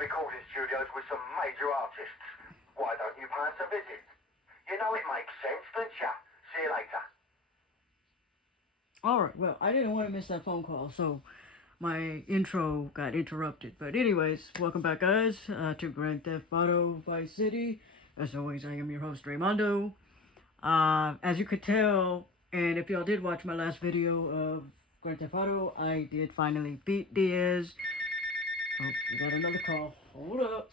recording studios with some major artists. Why don't you pay us a visit? You know it makes sense, don't ya? See you later. Alright, well, I didn't want to miss that phone call, so my intro got interrupted. But anyways, welcome back, guys, to Grand Theft Auto Vice City. As always, I am your host, Raymondo. As you could tell, and if y'all did watch my last video of Grand Theft Auto, I did finally beat Diaz. Oh, we got another call. Hold up.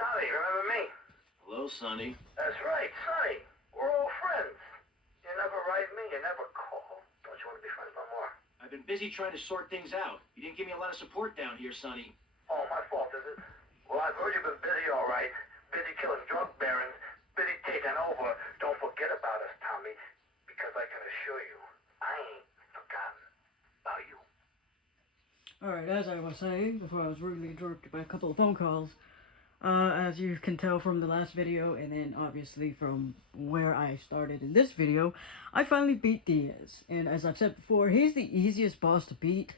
Tommy, remember me? Hello, Sonny. That's right, Sonny. We're all friends. You never write me, you never call. Don't you want to be friends no more? I've been busy trying to sort things out. You didn't give me a lot of support down here, Sonny. Oh, my fault, is it? Well, I've heard you've been busy, all right. Busy killing drug barons, busy taking over. Don't forget about us, Tommy, because I can assure you, I ain't forgotten about you. Alright, as I was saying, before I was rudely interrupted by a couple of phone calls, as you can tell from the last video, and then obviously from where I started in this video, I finally beat Diaz. And as I've said before, he's the easiest boss to beat,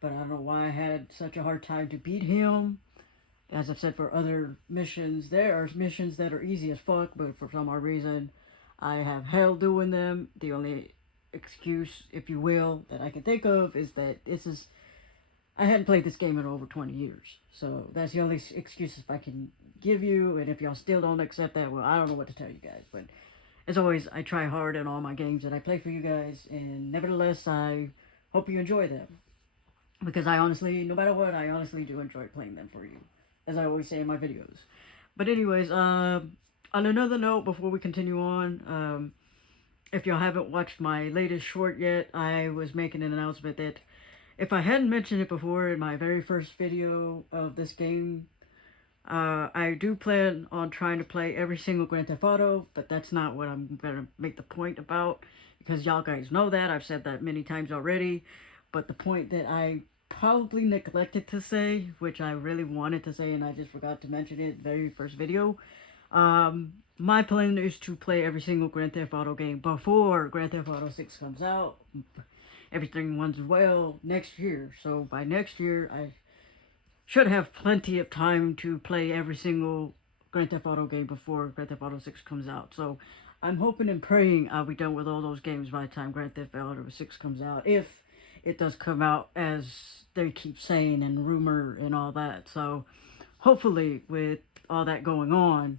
but I don't know why I had such a hard time to beat him. As I've said for other missions, there are missions that are easy as fuck, but for some odd reason, I have hell doing them. The only excuse, if you will, that I can think of is that I hadn't played this game in over 20 years. So that's the only excuse I can give you. And if y'all still don't accept that, well, I don't know what to tell you guys. But as always, I try hard in all my games that I play for you guys. And nevertheless, I hope you enjoy them. Because I honestly, no matter what, I honestly do enjoy playing them for you. As I always say in my videos. But anyways, on another note, before we continue on, if y'all haven't watched my latest short yet, I was making an announcement that if I hadn't mentioned it before in my very first video of this game, I do plan on trying to play every single Grand Theft Auto, but that's not what I'm going to make the point about, because y'all guys know that. I've said that many times already, but the point that I probably neglected to say, which I really wanted to say and I just forgot to mention it in the very first video, my plan is to play every single Grand Theft Auto game before Grand Theft Auto 6 comes out. Everything runs well next year, so by next year I should have plenty of time to play every single Grand Theft Auto game before Grand Theft Auto 6 comes out. So I'm hoping and praying I'll be done with all those games by the time Grand Theft Auto 6 comes out, if it does come out as they keep saying and rumor and all that. So hopefully with all that going on,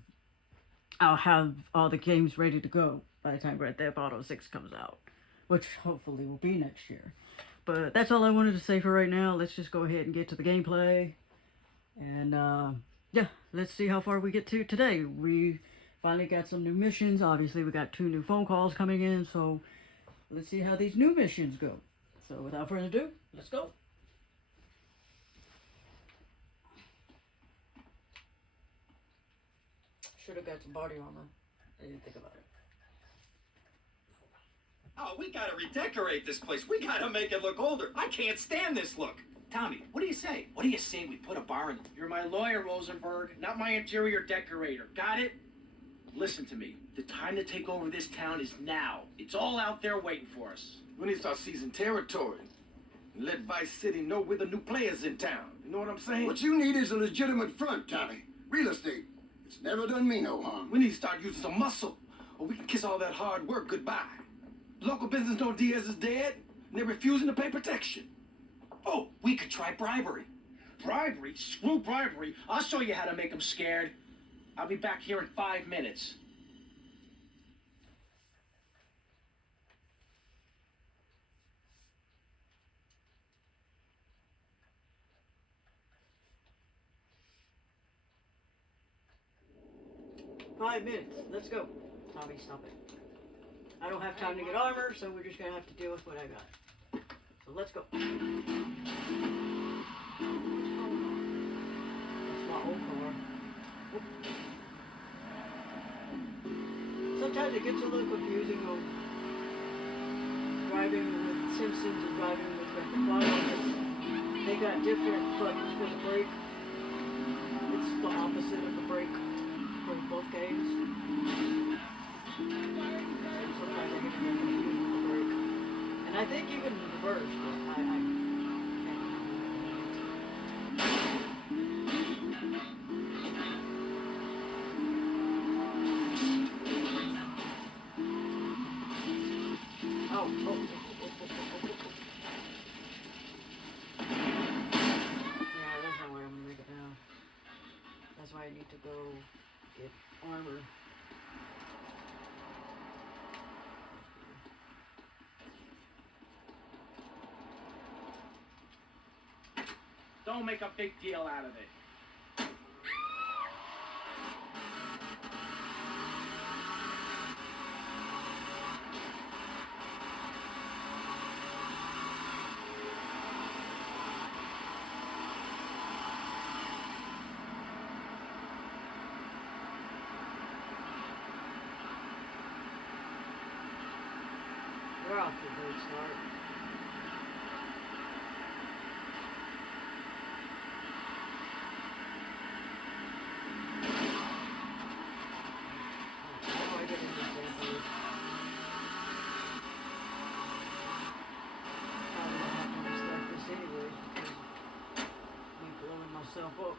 I'll have all the games ready to go by the time Grand Theft Auto 6 comes out, which hopefully will be next year. But that's all I wanted to say for right now. Let's just go ahead and get to the gameplay. And yeah, let's see how far we get to today. We finally got some new missions. Obviously, we got 2 new phone calls coming in. So let's see how these new missions go. So without further ado, let's go. Should have got some body armor. I didn't think about it. Oh, we gotta redecorate this place. We gotta make it look older. I can't stand this look. Tommy, what do you say? What do you say we put a bar in? You're my lawyer, Rosenberg, not my interior decorator. Got it? Listen to me. The time to take over this town is now. It's all out there waiting for us. We need to start seizing territory and let Vice City know we're the new players in town. You know what I'm saying? What you need is a legitimate front, Tommy. Real estate. It's never done me no harm. We need to start using some muscle, or we can kiss all that hard work goodbye. Local business know Diaz is dead, and they're refusing to pay protection. Oh, we could try bribery. Bribery? Screw bribery. I'll show you how to make them scared. I'll be back here in 5 minutes. minutes. Let's go. Tommy, stop it. I don't have time to get armor, so we're just gonna have to deal with what I got. So let's go. That's my old car. Whoop. Sometimes it gets a little confusing of driving with Simpsons and driving with Grand Theft Auto. They got different buttons for the brake. It's the opposite of the brake for both games. And sometimes I get confused with the brake. And I think even in reverse, but I can't Yeah, there's no way I'm gonna make it now. That's why I need to go get armor. Don't make a big deal out of it. We're off to a great start. How do I get in this damn place? Probably gonna have to restart this anyways because of me blowing myself up.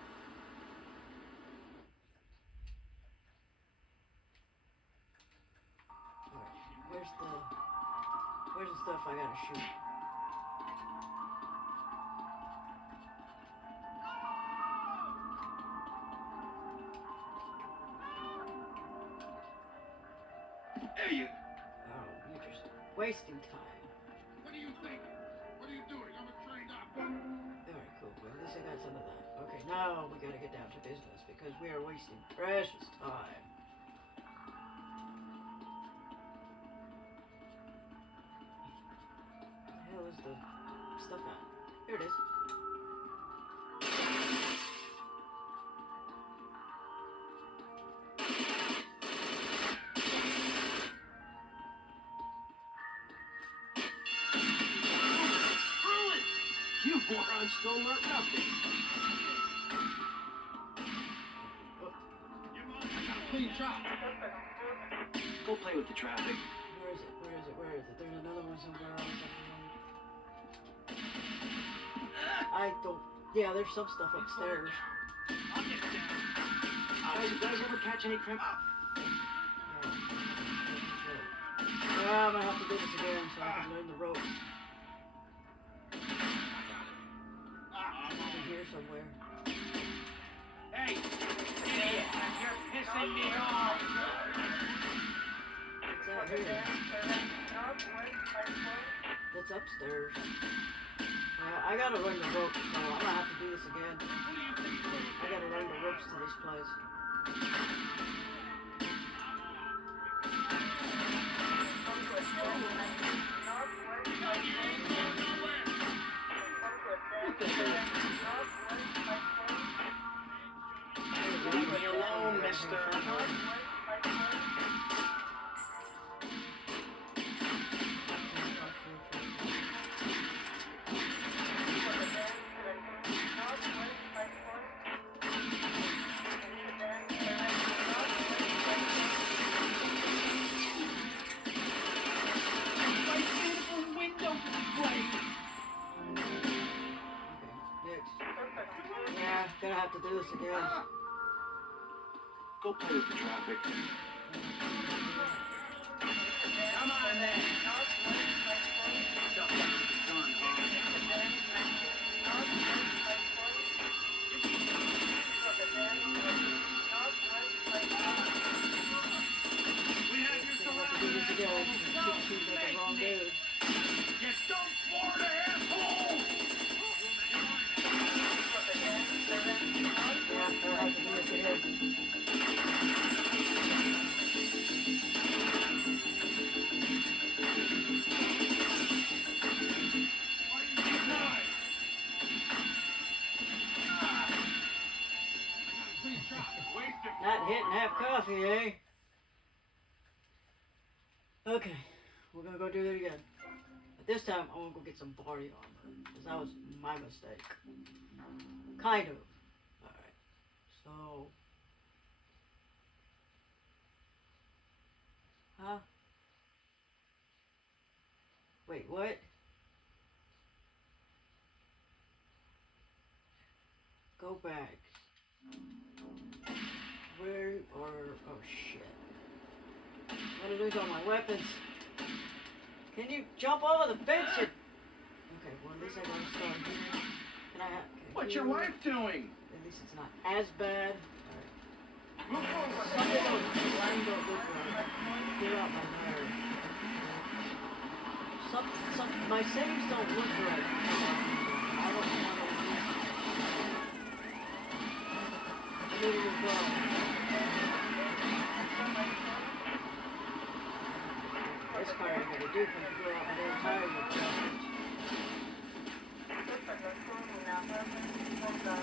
Alright, where's the stuff I gotta shoot? There you. Oh, you're just wasting time. What are you thinking? What are you doing? I'm a trained operator. Alright, cool. Well, at least I got some of that. Okay, now we gotta get down to business because we are wasting precious time. Where the hell is the stuff at? Here it is. You morons still learn nothing. Clean job. Go play with the traffic. Where is it? Where is it? Where is it? There's another one somewhere else. I don't. Yeah, there's some stuff upstairs. You guys ever catch any crimp? Yeah, I'm gonna have to do this again so I can learn the ropes. It's in here somewhere. Hey, idiot, you're pissing me off. It's out here. It's upstairs. Yeah, I gotta learn the ropes, so I'm gonna have to do this again. I gotta learn the ropes to this place. Leave me alone, mister. Yeah, gonna have to do this again. Go play with the traffic. Come on then. I have to do this again. Keep shooting at the wrong dude. You dumb Florida asshole! Yeah, I'll have to do this again. Not hitting half coffee, eh? Okay, we're gonna go do it again. But this time, I'm gonna go get some body armor. Because that was my mistake. Kind of. Alright. So. Huh? Wait, what? Go back. Where are... Oh, shit. I'm gonna lose all my weapons. Can you jump over the fence? Okay, well at least I got to start here. Can I have... What's your wife doing? At least it's not as bad. Alright. Some of those lines don't look right. Get out my hair. My saves don't look right. I don't want to... I need to go. This part I gotta do because I go out my entire adjustments. That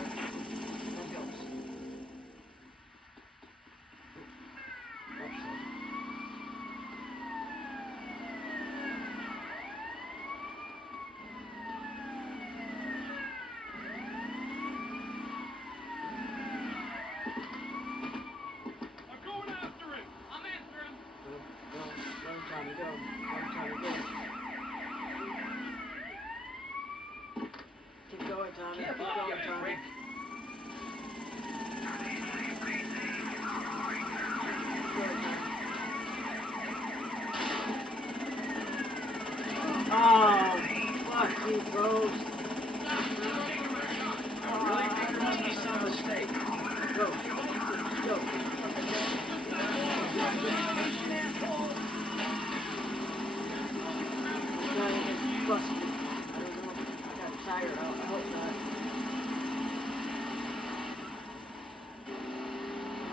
helps. Keep going, Tommy. Keep going, Tommy. Oh, fuck you, bros. Some mistake. Go. Go. Busted. I don't know. I got tired out. I hope not.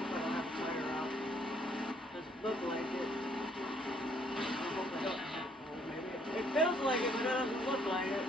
I hope I don't have a tire out. Doesn't look like it. I hope I don't. Oh, maybe it feels like it, but it doesn't look like it.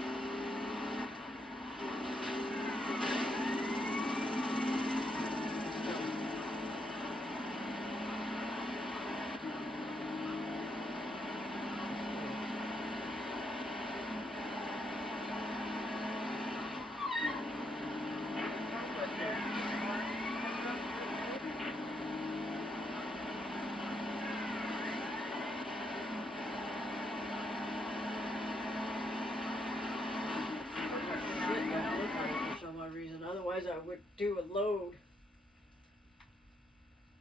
Reason. Otherwise I would do a load.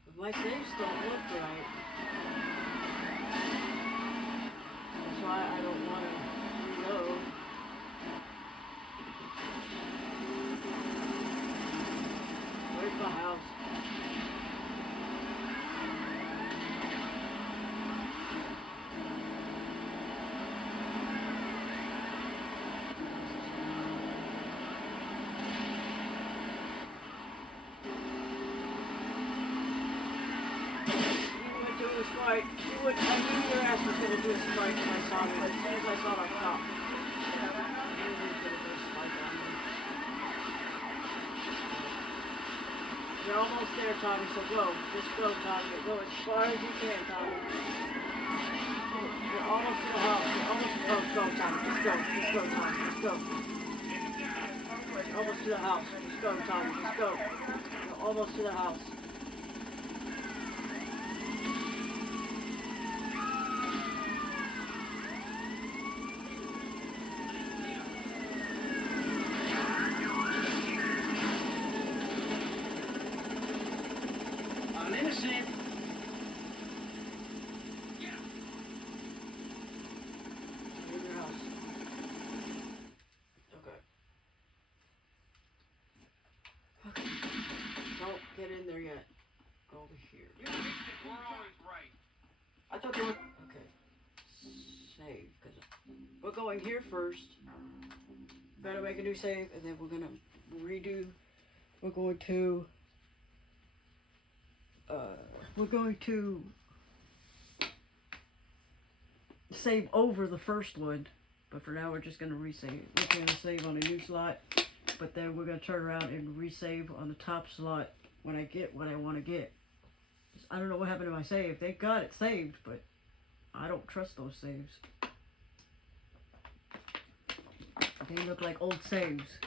But my saves don't look right. That's why I don't want to reload. Where's my house? Right. I knew your ass was going to do a spike when I saw you. As soon as I saw the cop. I knew he was going to do a spike on me. You're almost there, Tommy, so go. Just go, Tommy. Go as far as you can, Tommy. You're almost to the house. You're almost... Oh, go, Tommy. Just go. Just go, Tommy. Just go. You're almost to the house. Just go, Tommy. Just go. You're almost to the house. Innocent. Leave your house. Okay. Don't get in there yet. Over here. I thought they were... Okay. Save, because we're going here first. Better make a new save, and then we're gonna redo. We're going to save over the first one, but for now we're just gonna resave. We're gonna save on a new slot, but then we're gonna turn around and resave on the top slot when I get what I want to get. I don't know what happened to my save. They got it saved, but I don't trust those saves. They look like old saves.